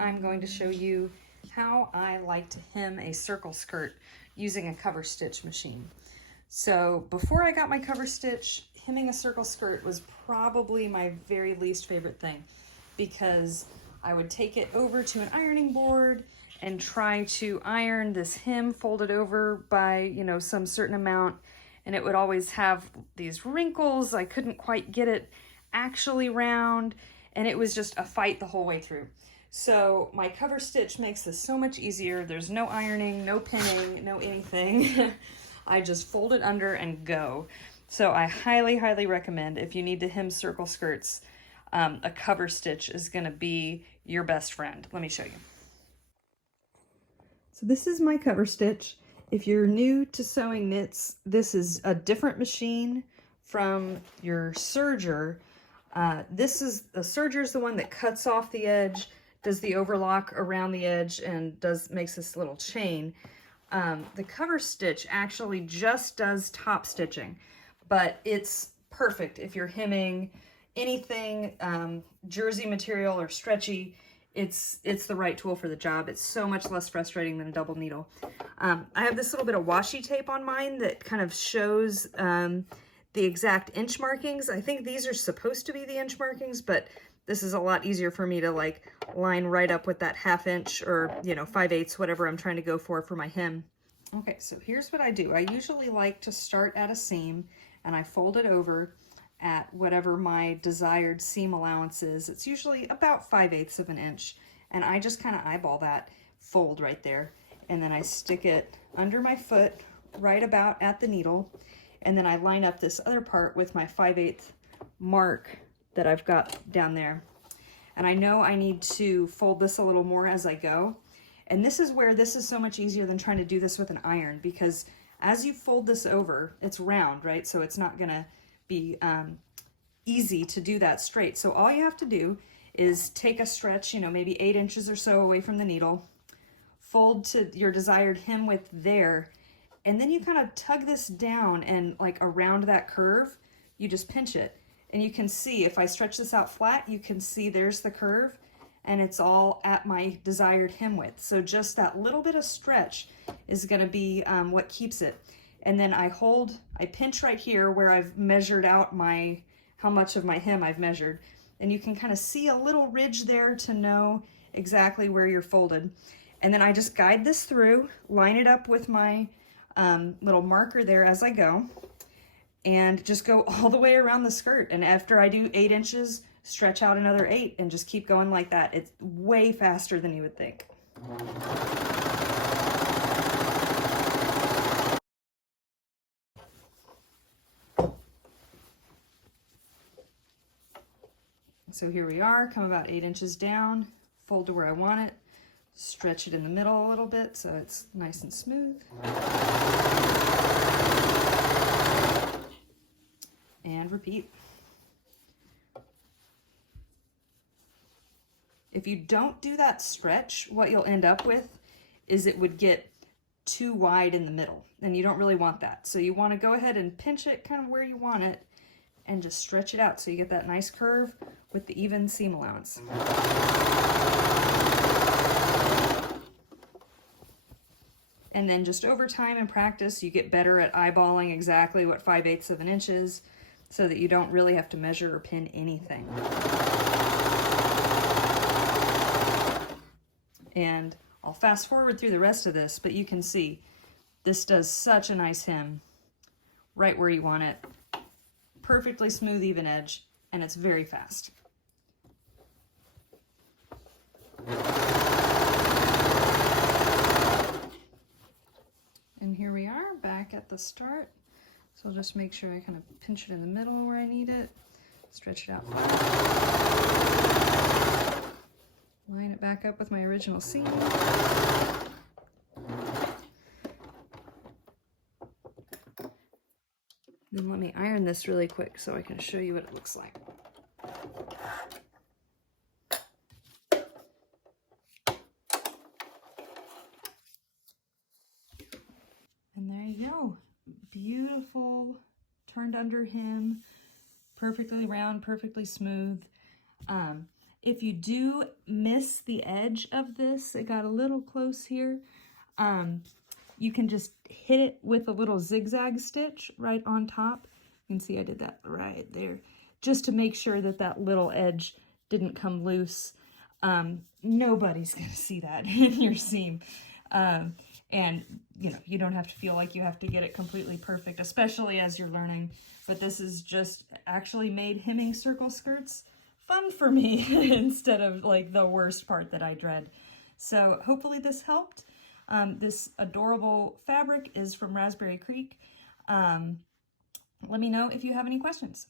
I'm going to show you how I like to hem a circle skirt using a cover stitch machine. So before I got my cover stitch, hemming a circle skirt was probably my very least favorite thing, because I would take it over to an ironing board and try to iron this hem folded over by, you know, some certain amount, and it would always have these wrinkles. I couldn't quite get it actually round, and it was just a fight the whole way through. So my cover stitch makes this so much easier. There's no ironing, no pinning, no anything. I just fold it under and go. So I highly, highly recommend, if you need to hem circle skirts, a cover stitch is gonna be your best friend. Let me show you. So this is my cover stitch. If you're new to sewing knits, this is a different machine from your serger. This is the serger is the one that cuts off the edge, does the overlock around the edge, and makes this little chain. The cover stitch actually just does top stitching, but it's perfect if you're hemming anything jersey material or stretchy. It's the right tool for the job. It's so much less frustrating than a double needle. I have this little bit of washi tape on mine that kind of shows the exact inch markings. I think these are supposed to be the inch markings, but this is a lot easier for me to like line right up with that 1/2 inch or, you know, 5/8, whatever I'm trying to go for my hem. Okay, so here's what I do. I usually like to start at a seam and I fold it over at whatever my desired seam allowance is. It's usually about 5/8 of an inch, and I just kind of eyeball that fold right there, and then I stick it under my foot right about at the needle, and then I line up this other part with my 5/8 mark that I've got down there. And I know I need to fold this a little more as I go, and this is where this is so much easier than trying to do this with an iron, because as you fold this over, it's round, right? So it's not gonna be easy to do that straight. So all you have to do is take a stretch, you know, maybe 8 inches or so away from the needle, fold to your desired hem width there, and then you kind of tug this down, and like around that curve, you just pinch it. And you can see, if I stretch this out flat, you can see there's the curve, and it's all at my desired hem width. So just that little bit of stretch is gonna be what keeps it. And then I pinch right here where I've measured out how much of my hem I've measured. And you can kind of see a little ridge there to know exactly where you're folded. And then I just guide this through, line it up with my little marker there as I go, and just go all the way around the skirt. And after I do 8 inches, stretch out another 8 and just keep going like that. It's way faster than you would think. So here we are, come about 8 inches down, fold to where I want it, stretch it in the middle a little bit so it's nice and smooth. And repeat. If you don't do that stretch, what you'll end up with is it would get too wide in the middle, and you don't really want that. So you want to go ahead and pinch it kind of where you want it and just stretch it out so you get that nice curve with the even seam allowance. And then just over time and practice, you get better at eyeballing exactly what 5/8 of an inch is, so that you don't really have to measure or pin anything. And I'll fast forward through the rest of this, but you can see this does such a nice hem right where you want it. Perfectly smooth, even edge, and it's very fast. And here we are back at the start. So I'll just make sure I kind of pinch it in the middle where I need it, stretch it out, line it back up with my original seam. Then let me iron this really quick so I can show you what it looks like. And there you go. Beautiful turned under hem, perfectly round, perfectly smooth. If you do miss the edge of this, it got a little close here, you can just hit it with a little zigzag stitch right on top. You can see I did that right there, just to make sure that that little edge didn't come loose. Nobody's gonna see that in your seam. And you know, you don't have to feel like you have to get it completely perfect, especially as you're learning. But this is just actually made hemming circle skirts fun for me instead of like the worst part that I dread. So hopefully this helped. This adorable fabric is from Raspberry Creek. Let me know if you have any questions.